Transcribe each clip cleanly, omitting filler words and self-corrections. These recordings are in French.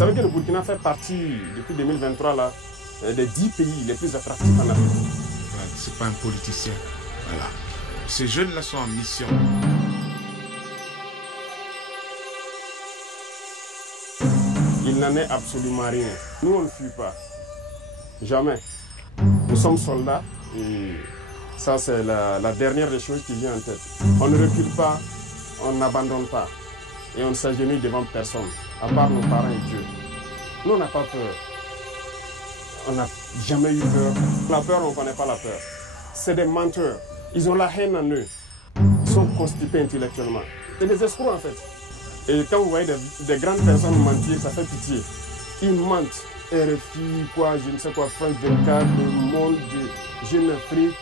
savez que le Burkina fait partie, depuis 2023, là, des 10 pays les plus attractifs en Afrique. Voilà, c'est pas un politicien. Voilà. Ces jeunes-là sont en mission. Il n'en est absolument rien. Nous, on ne fuit pas. Jamais. Nous sommes soldats et ça, c'est la dernière des choses qui vient en tête. On ne recule pas, on n'abandonne pas et on ne s'agenouille devant personne, à part nos parents et Dieu. Nous, on n'a pas peur. On n'a jamais eu peur. La peur, on ne connaît pas la peur. C'est des menteurs. Ils ont la haine en eux. Ils sont constipés intellectuellement. C'est des escrocs en fait. Et quand vous voyez des grandes personnes mentir, ça fait pitié. Ils mentent. RFI, quoi, je ne sais quoi, France 24, Le Monde, Jeune Afrique.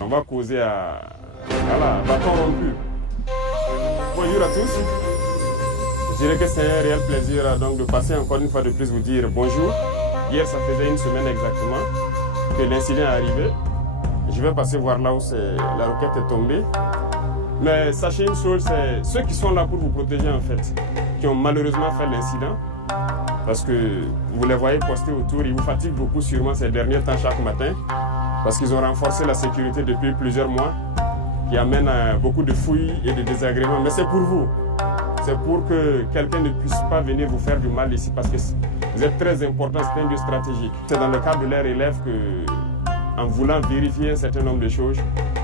On va causer à bâton rompu. Bonjour à tous. Je dirais que c'est un réel plaisir donc, de passer encore une fois de plus vous dire bonjour. Hier, ça faisait une semaine exactement que l'incident est arrivé. Je vais passer voir là où la roquette est tombée. Mais sachez une chose, c'est ceux qui sont là pour vous protéger en fait, qui ont malheureusement fait l'incident. Parce que vous les voyez poster autour, ils vous fatiguent beaucoup sûrement ces derniers temps chaque matin. Parce qu'ils ont renforcé la sécurité depuis plusieurs mois, qui amène à beaucoup de fouilles et de désagréments. Mais c'est pour vous. C'est pour que quelqu'un ne puisse pas venir vous faire du mal ici, parce que vous êtes très important, c'est un lieu stratégique. C'est dans le cadre de leur élève que, en voulant vérifier un certain nombre de choses,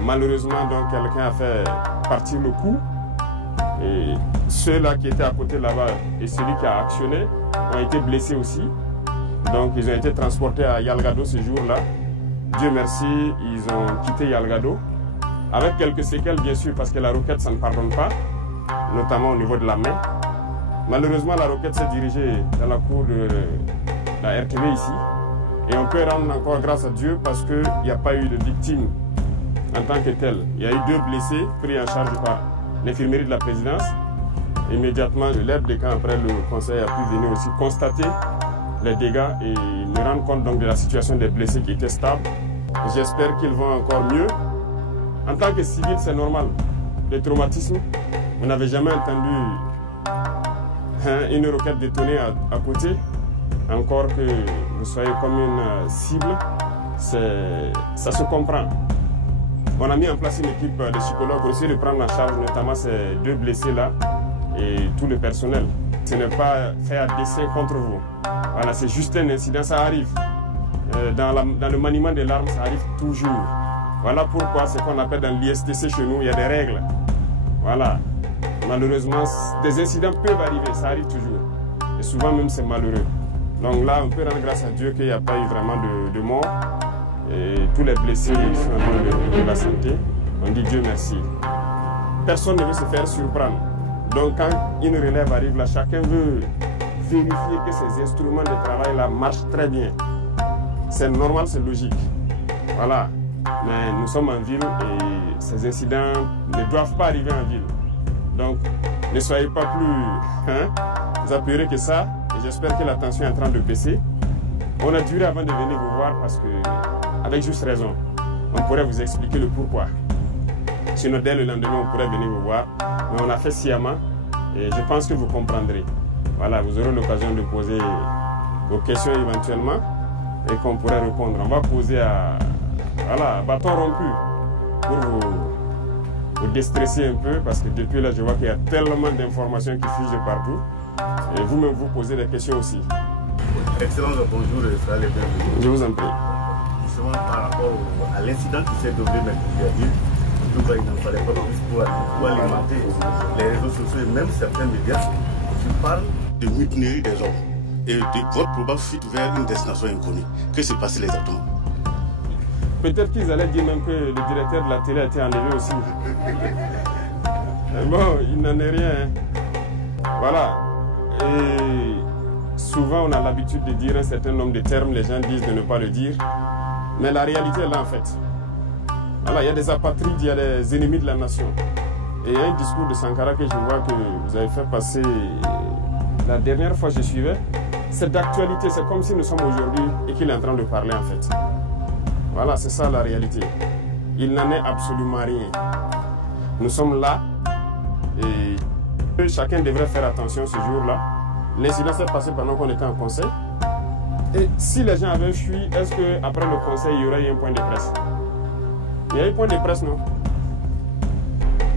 malheureusement, donc quelqu'un a fait partir le coup. Et ceux-là qui étaient à côté là-bas et celui qui a actionné ont été blessés aussi. Donc ils ont été transportés à Yalgado ce jour-là. Dieu merci, ils ont quitté Yalgado, avec quelques séquelles bien sûr, parce que la roquette ça ne pardonne pas, notamment au niveau de la main. Malheureusement la roquette s'est dirigée dans la cour de la RTV ici, et on peut rendre encore grâce à Dieu parce qu'il n'y a pas eu de victimes en tant que telles. Il y a eu 2 blessés pris en charge par l'infirmerie de la présidence. Immédiatement, l'aide de camp après le conseil a pu venir aussi constater les dégâts et me rendre compte donc de la situation des blessés qui étaient stables. J'espère qu'ils vont encore mieux. En tant que civil, c'est normal. Le traumatisme, vous n'avez jamais entendu une roquette détonner à côté. Encore que vous soyez comme une cible, ça se comprend. On a mis en place une équipe de psychologues pour essayer de prendre en charge notamment ces 2 blessés-là et tout le personnel. Ce n'est pas fait à dessein contre vous. Voilà, c'est juste un incident, ça arrive. Dans le maniement des l'arme, ça arrive toujours. Voilà pourquoi ce qu'on appelle dans l'ISTC chez nous, il y a des règles. Voilà. Malheureusement, des incidents peuvent arriver, ça arrive toujours. Et souvent même c'est malheureux. Donc là, on peut rendre grâce à Dieu qu'il n'y a pas eu vraiment de mort. Et tous les blessés sont en bonne de la santé. On dit Dieu merci. Personne ne veut se faire surprendre. Donc quand une relève arrive là, chacun veut vérifier que ces instruments de travail là marchent très bien. C'est normal, c'est logique. Voilà. Mais nous sommes en ville et ces incidents ne doivent pas arriver en ville. Donc ne soyez pas plus apeurés que ça. Et j'espère que la tension est en train de baisser. On a duré avant de venir vous voir parce que, avec juste raison, on pourrait vous expliquer le pourquoi. Sinon, dès le lendemain, on pourrait venir vous voir. Mais on a fait sciemment et je pense que vous comprendrez. Voilà, vous aurez l'occasion de poser vos questions éventuellement et qu'on pourrait répondre. On va poser à bâton rompu pour vous déstresser un peu parce que depuis là, je vois qu'il y a tellement d'informations qui fusent de partout. Et vous-même, vous posez des questions aussi. Excellence, bonjour, soyez les bienvenus. Je vous en prie. Justement, par rapport à l'incident qui s'est déroulé mercredi, il n'en fallait pas plus pour alimenter les réseaux sociaux et même certains médias qui parlent de mutinerie des hommes et de votre probable fuite vers une destination inconnue. Que s'est passé exactement? Peut-être qu'ils allaient dire même que le directeur de la télé a été enlevé aussi. Mais bon, il n'en est rien. Hein. Voilà. Et souvent, on a l'habitude de dire un certain nombre de termes, les gens disent de ne pas le dire. Mais la réalité est là, en fait. Voilà, il y a des apatrides, il y a des ennemis de la nation. Et il y a un discours de Sankara que je vois que vous avez fait passer la dernière fois que je suivais. C'est d'actualité, c'est comme si nous sommes aujourd'hui et qu'il est en train de parler, en fait. Voilà, c'est ça la réalité. Il n'en est absolument rien. Nous sommes là et chacun devrait faire attention ce jour-là. L'incident s'est passé pendant qu'on était en conseil. Et si les gens avaient fui, est-ce qu'après le conseil, il y aurait eu un point de presse? Il y a eu un point de presse, non?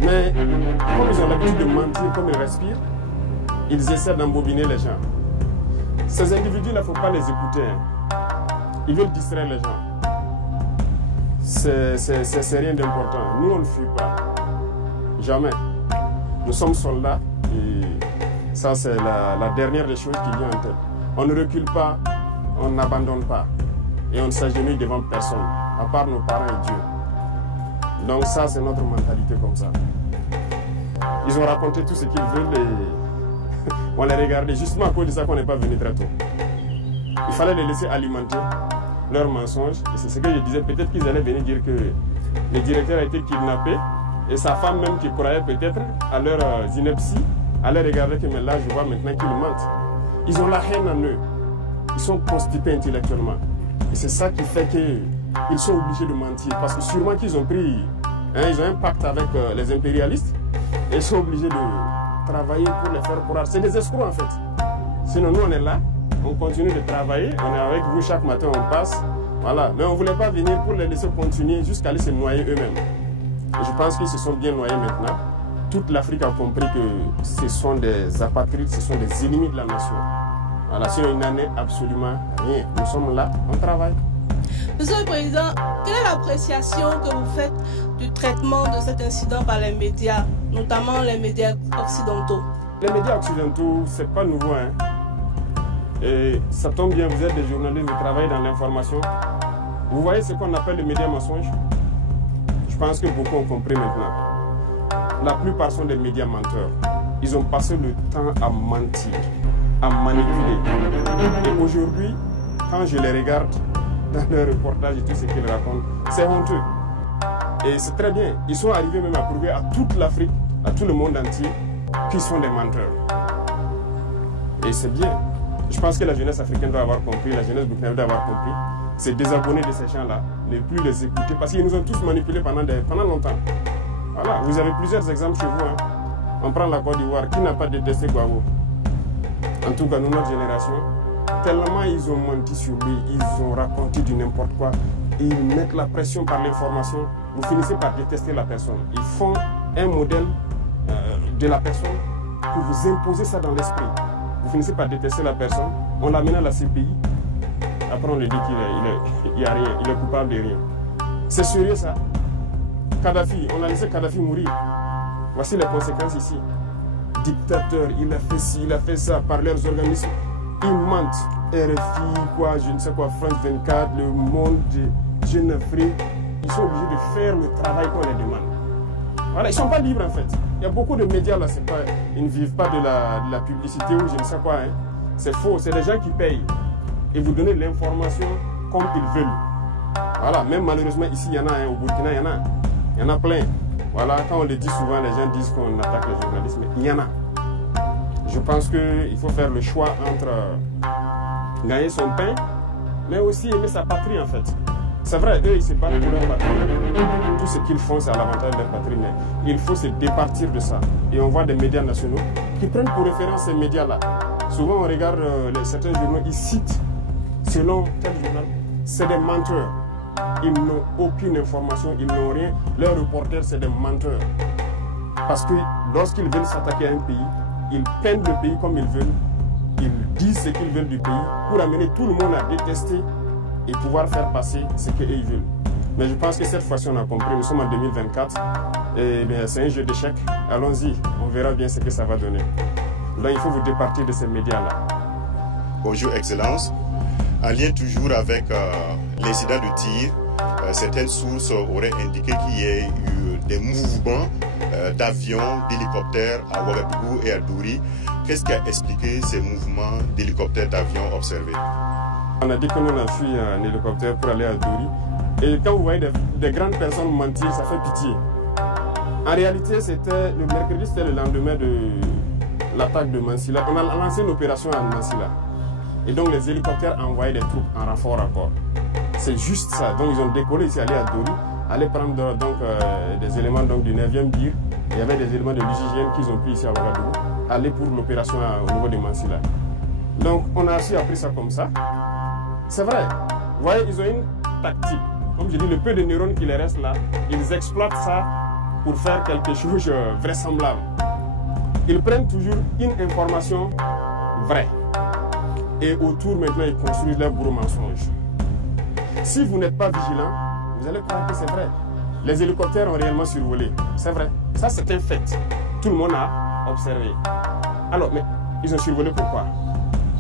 Mais comme ils ont l'habitude de mentir, comme ils respirent, ils essaient d'embobiner les gens. Ces individus, il ne faut pas les écouter. Hein. Ils veulent distraire les gens. C'est rien d'important. Nous, on ne fuit pas. Jamais. Nous sommes soldats et ça, c'est la dernière des choses qui vient en tête. On ne recule pas, on n'abandonne pas et on ne s'agenouille devant personne, à part nos parents et Dieu. Donc ça, c'est notre mentalité comme ça. Ils ont raconté tout ce qu'ils veulent et on les regardait justement à cause de ça qu'on n'est pas venu très tôt. Il fallait les laisser alimenter leurs mensonges. Et c'est ce que je disais, peut-être qu'ils allaient venir dire que le directeur a été kidnappé et sa femme même qui croyait peut-être à leur ineptie, allait regarder que mais là je vois maintenant qu'ils mentent. Ils ont la haine en eux. Ils sont constipés intellectuellement. Et c'est ça qui fait qu'ils sont obligés de mentir. Parce que sûrement qu'ils ont pris, ils ont un pacte avec les impérialistes et ils sont obligés de travailler pour les faire croire. C'est des escrocs en fait. Sinon nous on est là, on continue de travailler, on est avec vous chaque matin, on passe. Voilà. Mais on ne voulait pas venir pour les laisser continuer jusqu'à aller se noyer eux-mêmes. Et je pense qu'ils se sont bien noyés maintenant. Toute l'Afrique a compris que ce sont des apatrides, ce sont des ennemis de la nation. Voilà, sinon il n'en est absolument rien. Nous sommes là, on travaille. Monsieur le Président, quelle est l'appréciation que vous faites du traitement de cet incident par les médias, notamment les médias occidentaux? Les médias occidentaux, c'est pas nouveau. Hein. Et ça tombe bien, vous êtes des journalistes, vous travaillez dans l'information. Vous voyez ce qu'on appelle le média mensonge? Je pense que beaucoup ont compris maintenant. La plupart sont des médias menteurs. Ils ont passé le temps à mentir, à manipuler. Et aujourd'hui, quand je les regarde dans leurs reportages et tout ce qu'ils racontent, c'est honteux. Et c'est très bien. Ils sont arrivés même à prouver à toute l'Afrique, à tout le monde entier, qu'ils sont des menteurs. Et c'est bien. Je pense que la jeunesse africaine doit avoir compris, la jeunesse burkinabé doit avoir compris. C'est désabonner de ces gens-là, ne plus les écouter, parce qu'ils nous ont tous manipulés pendant longtemps. Voilà, vous avez plusieurs exemples chez vous. Hein. On prend la Côte d'Ivoire, qui n'a pas détesté Gbagbo? En tout cas, nous, notre génération, tellement ils ont menti sur lui, ils ont raconté du n'importe quoi, ils mettent la pression par l'information, vous finissez par détester la personne. Ils font un modèle de la personne pour vous imposer ça dans l'esprit. Vous finissez par détester la personne, on l'amène à la CPI, après on lui dit qu'il n'y a rien, il est coupable de rien. C'est sérieux ça? Kadhafi, on a laissé Kadhafi mourir. Voici les conséquences ici. Dictateur, il a fait ci, il a fait ça par leurs organismes. Ils mentent. RFI, quoi, je ne sais quoi, France 24, Le Monde, Jeune Afrique. Ils sont obligés de faire le travail qu'on les demande. Voilà, ils ne sont pas libres en fait. Il y a beaucoup de médias là, pas, ils ne vivent pas de la publicité ou je ne sais quoi. Hein. C'est faux, c'est les gens qui payent. Et vous donnez l'information comme ils veulent. Voilà, même malheureusement ici, il y en a, hein, au Burkina, il y en a plein. Voilà, quand on le dit souvent, les gens disent qu'on attaque les journalistes, mais il y en a. Je pense qu'il faut faire le choix entre gagner son pain, mais aussi aimer sa patrie en fait. C'est vrai, eux, ils se battent pour leur patrie. Tout ce qu'ils font, c'est à l'avantage de leur patrie, mais il faut se départir de ça. Et on voit des médias nationaux qui prennent pour référence ces médias-là. Souvent, on regarde certains journaux, ils citent selon tel journal. C'est des menteurs. Ils n'ont aucune information, ils n'ont rien. Leurs reporters, c'est des menteurs. Parce que lorsqu'ils veulent s'attaquer à un pays, ils peignent le pays comme ils veulent. Ils disent ce qu'ils veulent du pays pour amener tout le monde à détester et pouvoir faire passer ce qu'ils veulent. Mais je pense que cette fois-ci, on a compris. Nous sommes en 2024. Et c'est un jeu d'échecs. Allons-y, on verra bien ce que ça va donner. Donc il faut vous départir de ces médias-là. Bonjour, Excellence. En lien toujours avec l'incident de tir certaines sources auraient indiqué qu'il y ait eu des mouvements d'avions, d'hélicoptères à Ouagadougou et à Douri. Qu'est-ce qui a expliqué ces mouvements d'hélicoptères, d'avions observés? On a dit que nous on a fui en hélicoptère pour aller à Douri. Et quand vous voyez des grandes personnes mentir, ça fait pitié. En réalité, c'était le mercredi, c'était le lendemain de l'attaque de Mansilla. On a lancé une opération à Mansilla. Et donc les hélicoptères envoyaient des troupes en renfort encore. C'est juste ça. Donc ils ont décollé ici, aller à Douri, aller prendre donc, des éléments donc, du 9e BIR. Il y avait des éléments de l'hygiène qu'ils ont pris ici à Ouagadougou, aller pour l'opération au niveau de Mansilla. Donc on a aussi appris ça comme ça. C'est vrai. Vous voyez, ils ont une tactique. Comme je dis, le peu de neurones qui les restent là, ils exploitent ça pour faire quelque chose de vraisemblable. Ils prennent toujours une information vraie. Et autour, maintenant, ils construisent leurs gros mensonges. Si vous n'êtes pas vigilant, vous allez croire que c'est vrai. Les hélicoptères ont réellement survolé. C'est vrai. Ça, c'est un fait. Tout le monde a observé. Alors, mais ils ont survolé pourquoi?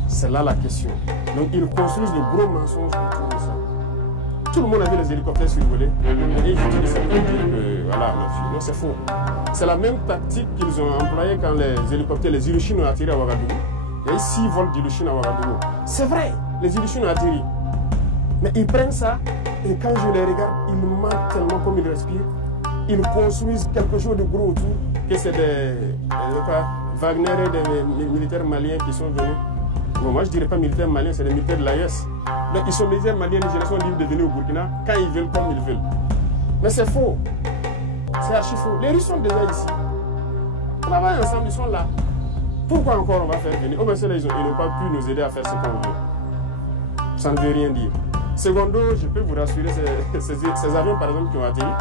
C'est là la question. Donc, ils construisent de gros mensonges autour de ça. Tout le monde a vu les hélicoptères survoler. Et ils disent que voilà, non, c'est faux. C'est la même tactique qu'ils ont employée quand les hélicoptères, les Ilyushin ont atterri à Ouagadougou. Il y a eu 6 vols d'Ilyushin à Ouagadougou. C'est vrai, les Ilyushin ont atterri. Mais ils prennent ça et quand je les regarde, ils mentent tellement comme ils respirent. Ils construisent quelque chose de gros autour, que c'est des Wagner et des militaires maliens qui sont venus. Bon, moi je ne dirais pas militaires maliens, c'est des militaires de l'AES. Donc ils sont militaires maliens, les générations libres de venir au Burkina quand ils veulent, comme ils veulent. Mais c'est faux. C'est archi faux. Les Russes sont déjà ici. On travaille ensemble, ils sont là. Pourquoi encore on va faire venir? Oh ben ceux-là, ils n'ont pas pu nous aider à faire ce qu'on veut. Ça ne veut rien dire. Secondo, je peux vous rassurer, ces avions par exemple qui ont atterri,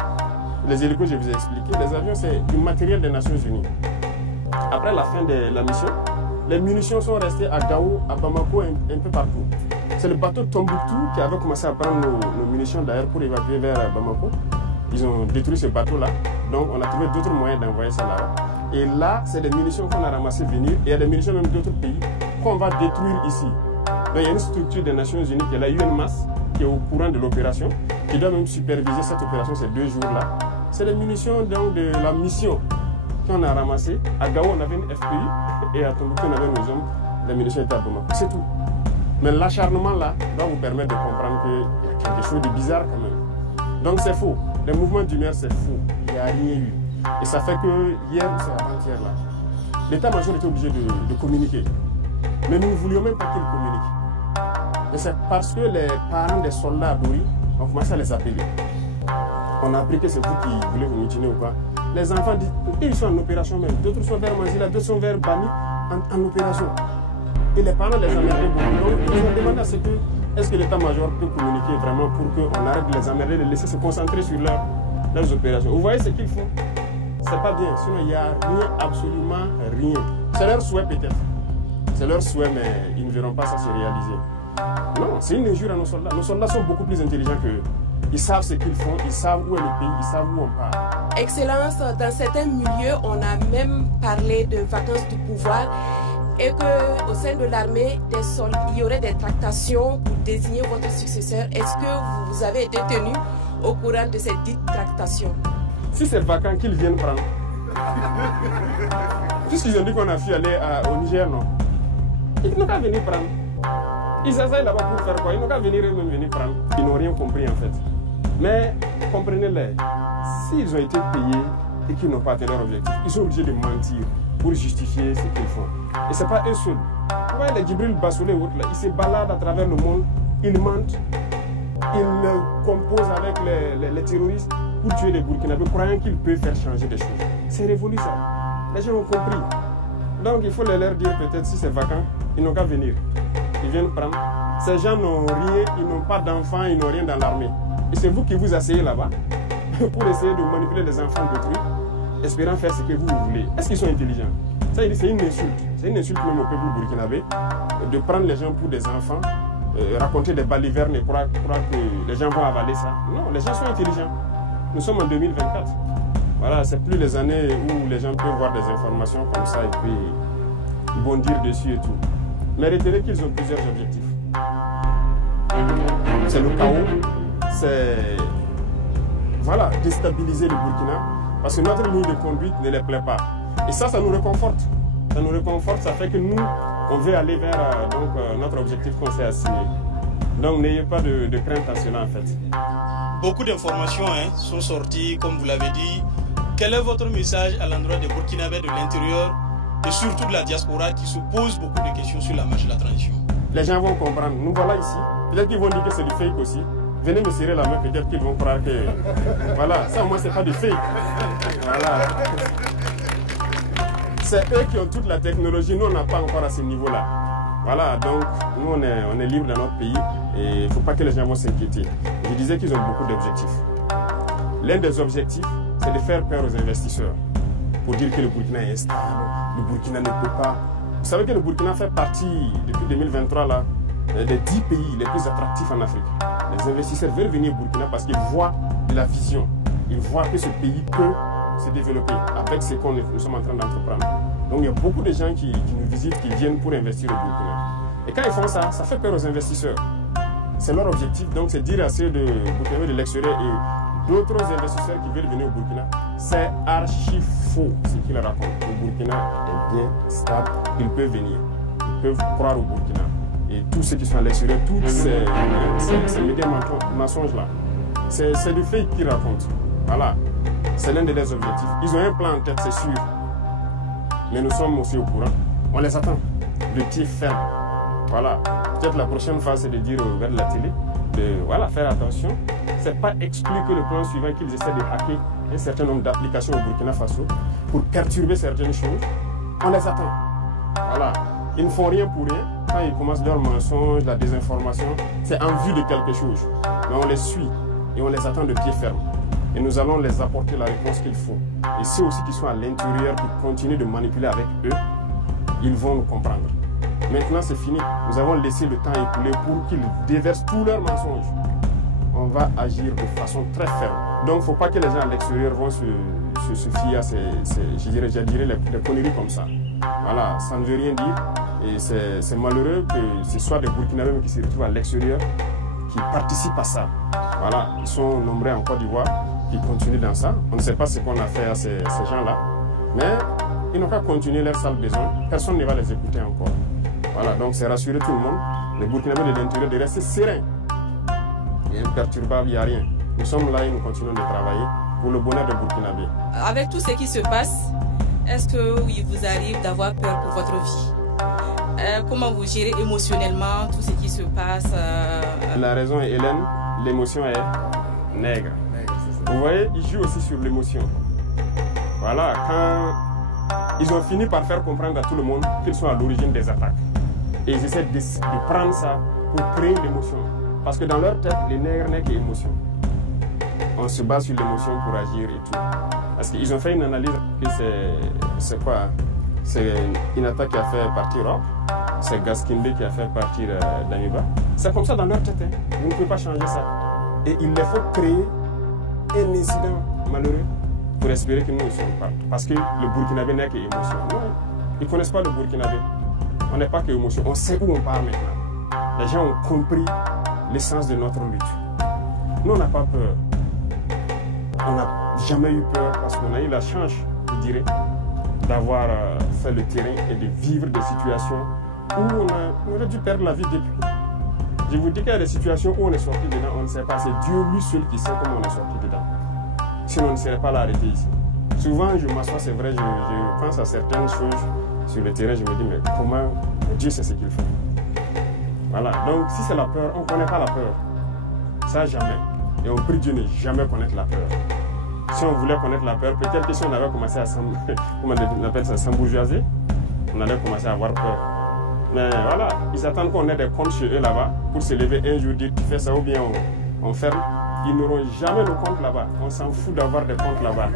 les hélicos, je vous ai expliqué, les avions c'est du matériel des Nations Unies. Après la fin de la mission, les munitions sont restées à Gao, à Bamako, un peu partout. C'est le bateau Tombouctou qui avait commencé à prendre nos munitions d'ailleurs pour évacuer vers Bamako. Ils ont détruit ce bateau-là. Donc on a trouvé d'autres moyens d'envoyer ça là-bas. Et là, c'est des munitions qu'on a ramassées venir. Et il y a des munitions même d'autres pays qu'on va détruire ici. Donc il y a une structure des Nations Unies qui est la UNMAS, qui est au courant de l'opération, qui doit même superviser cette opération ces 2 jours-là. C'est des munitions donc, de la mission qu'on a ramassées. À Gao, on avait une FPI et à Tombouctou, on avait nos hommes. Les munitions étaient à Bamako. C'est tout. Mais l'acharnement là doit vous permettre de comprendre qu'il y a quelque chose de bizarre quand même. Donc c'est faux. Les mouvements d'humeur, c'est faux. Il n'y a rien eu. Et ça fait que hier ou c'est avant-hier là, l'état-major était obligé de communiquer. Mais nous ne voulions même pas qu'il communique. Et c'est parce que les parents des soldats à Douri ont commencé à les appeler. On a appris que c'est vous qui voulez vous mutiner ou pas. Les enfants disent, ils sont en opération même. D'autres sont vers Manzila, d'autres sont vers Bani en opération. Et les parents les emmerdaient beaucoup. Donc ils ont demandé à ce que, est-ce que l'état-major peut communiquer vraiment pour qu'on arrête de les emmerder, de les laisser se concentrer sur leurs opérations. Vous voyez ce qu'ils font? C'est pas bien, sinon il n'y a rien, absolument rien. C'est leur souhait peut-être. C'est leur souhait, mais ils ne verront pas ça se réaliser. Non, c'est une injure à nos soldats. Nos soldats sont beaucoup plus intelligents qu'eux. Ils savent ce qu'ils font, ils savent où est le pays, ils savent où on part. Excellence, dans certains milieux, on a même parlé de vacances du pouvoir et qu'au sein de l'armée, il y aurait des tractations pour désigner votre successeur. Est-ce que vous avez été tenu au courant de ces dites tractations? Si c'est vacant, qu'ils viennent prendre. Puisqu'ils ont dit qu'on a fui aller au Niger, non. Ils n'ont qu'à venir prendre. Ils essayent là-bas pour faire quoi? Ils n'ont qu'à venir eux-mêmes venir prendre. Ils n'ont rien compris en fait. Mais comprenez-les, s'ils ont été payés et qu'ils n'ont pas atteint leur objectif, ils sont obligés de mentir pour justifier ce qu'ils font. Et ce n'est pas eux seuls. Vous voyez les Djibril Bassolé et autres là, ils se baladent à travers le monde, ils mentent, ils composent avec les terroristes pour tuer les Burkinabés, croyant qu'ils peuvent faire changer des choses. C'est révolu ça. Les gens ont compris. Donc il faut leur dire peut-être si c'est vacant, ils n'ont qu'à venir. Ils viennent prendre. Ces gens n'ont rien, ils n'ont pas d'enfants, ils n'ont rien dans l'armée. Et c'est vous qui vous asseyez là-bas pour essayer de manipuler les enfants d'autrui, espérant faire ce que vous voulez. Est-ce qu'ils sont intelligents? Ça, c'est une insulte. C'est une insulte même au peuple burkinabé de prendre les gens pour des enfants, raconter des balivernes et croire que les gens vont avaler ça. Non, les gens sont intelligents. Nous sommes en 2024. Voilà, c'est plus les années où les gens peuvent voir des informations comme ça et puis bondir dessus et tout. Mais retenez qu'ils ont plusieurs objectifs. C'est le chaos, c'est voilà, déstabiliser le Burkina parce que notre ligne de conduite ne les plaît pas. Et ça nous réconforte. Ça nous réconforte, ça fait que nous, on veut aller vers notre objectif qu'on s'est assigné. Donc n'ayez pas de crainte à cela en fait. Beaucoup d'informations sont sorties, comme vous l'avez dit. Quel est votre message à l'endroit des Burkinabés de l'intérieur et surtout de la diaspora qui se pose beaucoup de questions sur la marche de la transition? Les gens vont comprendre. Nous voilà ici. Peut-être qu'ils vont dire que c'est du fake aussi. Venez me serrer la main, peut-être qu'ils vont croire que... Voilà, ça au moins c'est pas du fake. Voilà. C'est eux qui ont toute la technologie, nous on n'a pas encore à ce niveau-là. Voilà, donc nous on est libre dans notre pays et il ne faut pas que les gens vont s'inquiéter. Je disais qu'ils ont beaucoup d'objectifs. L'un des objectifs, c'est de faire peur aux investisseurs. Pour dire que le Burkina est instable, le Burkina ne peut pas. Vous savez que le Burkina fait partie, depuis 2023, là, des 10 pays les plus attractifs en Afrique. Les investisseurs veulent venir au Burkina parce qu'ils voient de la vision. Ils voient que ce pays peut se développer avec ce que nous sommes en train d'entreprendre. Donc il y a beaucoup de gens qui nous visitent, qui viennent pour investir au Burkina. Et quand ils font ça, ça fait peur aux investisseurs. C'est leur objectif, donc c'est dire à ceux de Burkina de l'extérieur et d'autres investisseurs qui veulent venir au Burkina, c'est archi faux ce qu'ils racontent. Le Burkina est bien stable, ils peuvent venir, ils peuvent croire au Burkina. Et tous ceux qui sont à l'extérieur, tous ces médias mensonges-là, c'est du fake qu'ils racontent. Voilà, c'est l'un de leurs objectifs. Ils ont un plan en tête, c'est sûr. Mais nous sommes aussi au courant. On les attend, le pied ferme. Voilà, peut-être la prochaine phase, c'est de dire aux gars de la télé, de voilà, faire attention. C'est pas exclu que le plan suivant, qu'ils essaient de hacker un certain nombre d'applications au Burkina Faso pour perturber certaines choses. On les attend. Voilà, ils ne font rien pour rien. Quand ils commencent leurs mensonges, la désinformation, c'est en vue de quelque chose. Mais on les suit et on les attend de pied ferme. Et nous allons les apporter la réponse qu'il faut. Et ceux aussi qui sont à l'intérieur, qui continuent de manipuler avec eux, ils vont nous comprendre. Maintenant, c'est fini. Nous avons laissé le temps écouler pour qu'ils déversent tous leurs mensonges. On va agir de façon très ferme. Donc, il ne faut pas que les gens à l'extérieur vont se fier à je dirais les conneries comme ça. Voilà, ça ne veut rien dire. Et c'est malheureux que ce soit des Burkinabés qui se retrouvent à l'extérieur, qui participent à ça. Voilà, ils sont nombreux en Côte d'Ivoire, qui continuent dans ça. On ne sait pas ce qu'on a fait à ces gens-là. Mais ils n'ont qu'à continuer leur sale besoin. Personne ne va les écouter encore. Voilà, donc c'est rassurer tout le monde. Les Burkinabés de l'intérieur de rester sereins et imperturbables, il n'y a rien. Nous sommes là et nous continuons de travailler pour le bonheur des Burkinabés. Avec tout ce qui se passe, est-ce qu'il vous arrive d'avoir peur pour votre vie? Comment vous gérez émotionnellement tout ce qui se passe? La raison est Hélène, l'émotion est nègre. Vous voyez, ils jouent aussi sur l'émotion. Voilà, quand ils ont fini par faire comprendre à tout le monde qu'ils sont à l'origine des attaques. Et ils essaient de prendre ça pour créer l'émotion. Parce que dans leur tête, les nègres n'est qu'émotion. On se base sur l'émotion pour agir et tout. Parce qu'ils ont fait une analyse que c'est quoi? C'est une attaque qui a fait partir Rob. C'est Gaskindé qui a fait partir Damiba. C'est comme ça dans leur tête. Vous ne pouvez pas changer ça. Et il les faut créer un incident malheureux pour espérer que nous ne sommes pas. Parce que le Burkinabé n'est qu'émotion. Non, ils ne connaissent pas le Burkinabé. On n'est pas qu'émotion. On sait où on part maintenant. Les gens ont compris l'essence de notre lutte. Nous, on n'a pas peur. On n'a jamais eu peur parce qu'on a eu la chance, je dirais, d'avoir fait le terrain et de vivre des situations où on aurait dû perdre la vie depuis. Je vous dis qu'il y a des situations où on est sorti dedans, on ne sait pas. C'est Dieu lui seul qui sait comment on est sorti dedans. Sinon, on ne serait pas là arrêté ici. Souvent, je m'assois, c'est vrai, je pense à certaines choses sur le terrain, je me dis, mais comment Dieu sait ce qu'il fait. Voilà, donc si c'est la peur, on ne connaît pas la peur. Ça, jamais. Et on prie Dieu ne jamais connaître la peur. Si on voulait connaître la peur, peut-être que si on avait commencé à s'embourgeoiser, on allait commencer à avoir peur. Mais voilà, ils attendent qu'on ait des comptes chez eux là-bas pour se lever un jour, dire tu fais ça ou bien on ferme. Ils n'auront jamais de compte là-bas. On s'en fout d'avoir des comptes là-bas.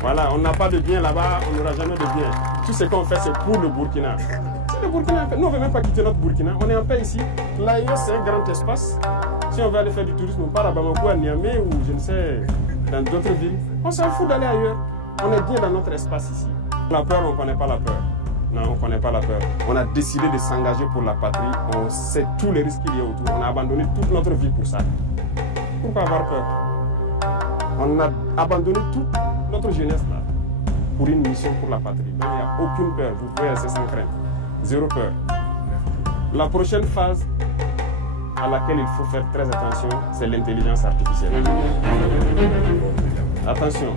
Voilà, on n'a pas de bien là-bas, on n'aura jamais de bien. Tout ce qu'on fait, c'est pour le Burkina. C'est le Burkina. Nous, on ne veut même pas quitter notre Burkina. On est en paix ici. L'AIE, c'est un grand espace. Si on veut aller faire du tourisme, on part à Bamako, à Niamey ou je ne sais, dans d'autres villes. On s'en fout d'aller ailleurs. On est bien dans notre espace ici. La peur, on ne connaît pas la peur. Non, on ne connaît pas la peur. On a décidé de s'engager pour la patrie. On sait tous les risques qu'il y a autour. On a abandonné toute notre vie pour ça. Pourquoi avoir peur? On a abandonné toute notre jeunesse là pour une mission pour la patrie. Donc il n'y a aucune peur. Vous pouvez rester sans crainte. Zéro peur. La prochaine phase à laquelle il faut faire très attention, c'est l'intelligence artificielle. Attention,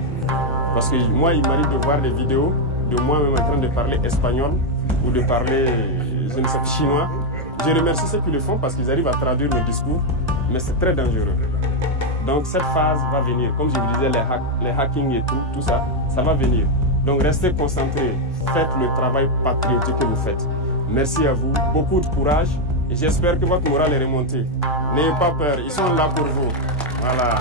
parce que moi, il m'arrive de voir des vidéos de moi-même en train de parler espagnol ou de parler, je ne sais pas, chinois. Je remercie ceux qui le font parce qu'ils arrivent à traduire nos discours, mais c'est très dangereux. Donc cette phase va venir. Comme je vous disais, les hacking et tout ça, ça va venir. Donc restez concentrés, faites le travail patriotique que vous faites. Merci à vous, beaucoup de courage et j'espère que votre morale est remontée. N'ayez pas peur, ils sont là pour vous. Voilà.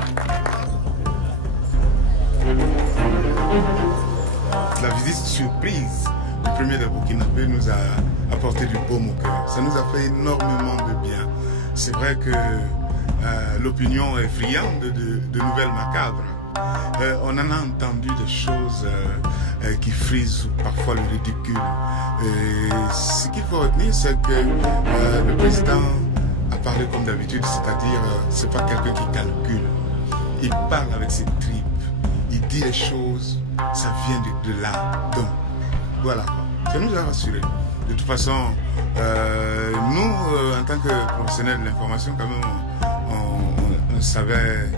La visite surprise du premier de Burkinabé nous a apporté du baume au cœur. Ça nous a fait énormément de bien. C'est vrai que l'opinion est friande de nouvelles macabres. On en a entendu des choses qui frisent parfois le ridicule. Ce qu'il faut retenir, c'est que le président a parlé comme d'habitude, c'est-à-dire c'est pas quelqu'un qui calcule. Il parle avec ses tripes. Il dit les choses, ça vient de là. Donc, voilà. Ça nous a rassurés. De toute façon, nous, en tant que professionnels de l'information, quand même, on savait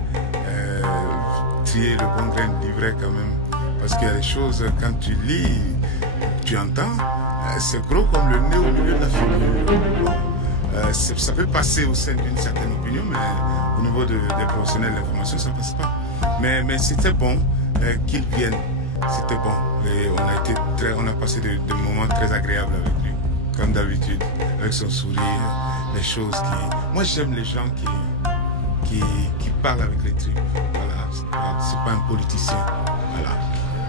trier le bon grain de livret quand même. Parce qu'il y a des choses, quand tu lis, tu entends, c'est gros comme le nez au milieu de la figure. Bon, ça peut passer au sein d'une certaine opinion, mais au niveau des professionnels de l'information, ça ne passe pas. Mais c'était bon qu'il vienne. C'était bon. Et on a passé des moments très agréables avec lui. Comme d'habitude, avec son sourire, les choses qui... Moi, j'aime les gens qui parlent avec les tripes. Voilà. C'est pas un politicien. Voilà.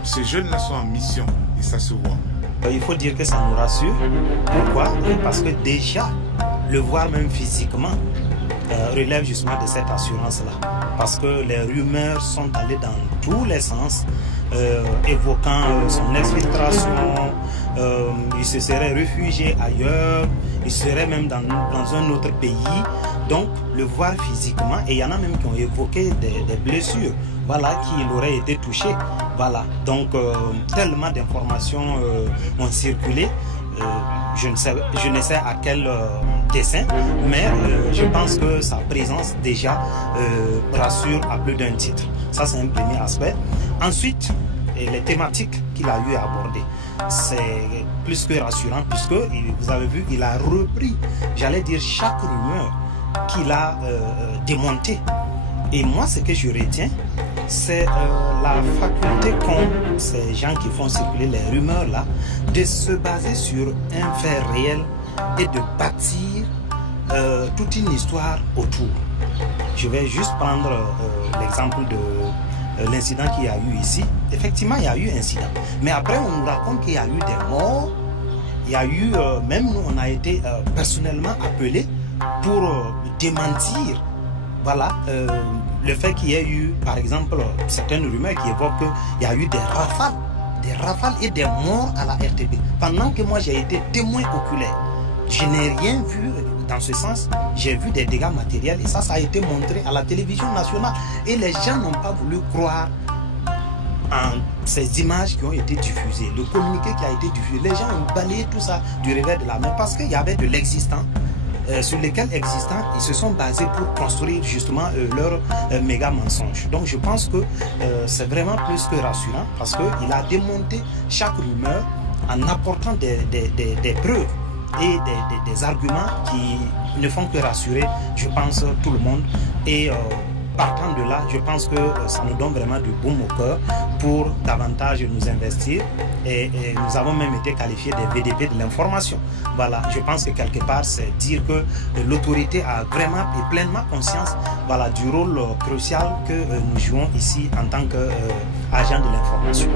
Ces jeunes-là sont en mission et ça se voit. Il faut dire que ça nous rassure. Pourquoi? Parce que déjà, le voir même physiquement relève justement de cette assurance-là. Parce que les rumeurs sont allées dans tous les sens, évoquant son exfiltration, il se serait réfugié ailleurs, il serait même dans un autre pays. Donc, le voir physiquement, et il y en a même qui ont évoqué des blessures, voilà, qu'il aurait été touché. Voilà, donc tellement d'informations ont circulé. Je ne sais à quel dessin, mais je pense que sa présence déjà rassure à plus d'un titre. Ça, c'est un premier aspect. Ensuite, les thématiques qu'il a eu à aborder, c'est plus que rassurant puisque, vous avez vu, il a repris, j'allais dire, chaque rumeur qu'il a démontée. Et moi, ce que je retiens, c'est la faculté qu'ont ces gens qui font circuler les rumeurs là, de se baser sur un fait réel et de bâtir toute une histoire autour. Je vais juste prendre l'exemple de l'incident qu'il y a eu ici. Effectivement, il y a eu un incident. Mais après, on nous raconte qu'il y a eu des morts. Il y a eu, même nous, on a été personnellement appelés pour démentir, voilà, le fait qu'il y ait eu, par exemple, certaines rumeurs qui évoquent qu'il y a eu des rafales et des morts à la RTP. Pendant que moi, j'ai été témoin oculaire. Je n'ai rien vu dans ce sens. J'ai vu des dégâts matériels et ça a été montré à la télévision nationale. Et les gens n'ont pas voulu croire en ces images qui ont été diffusées, le communiqué qui a été diffusé. Les gens ont balayé tout ça du revers de la main parce qu'il y avait de l'existant. Sur lesquels existants, ils se sont basés pour construire justement leur méga mensonge. Donc je pense que c'est vraiment plus que rassurant parce qu'il a démonté chaque rumeur en apportant des preuves et des arguments qui ne font que rassurer, je pense, tout le monde. Et partant de là, je pense que ça nous donne vraiment du baume au cœur pour davantage nous investir et nous avons même été qualifiés des VDP de l'information. Voilà, je pense que quelque part, c'est dire que l'autorité a vraiment et pleinement conscience, voilà, du rôle crucial que nous jouons ici en tant qu'agents de l'information.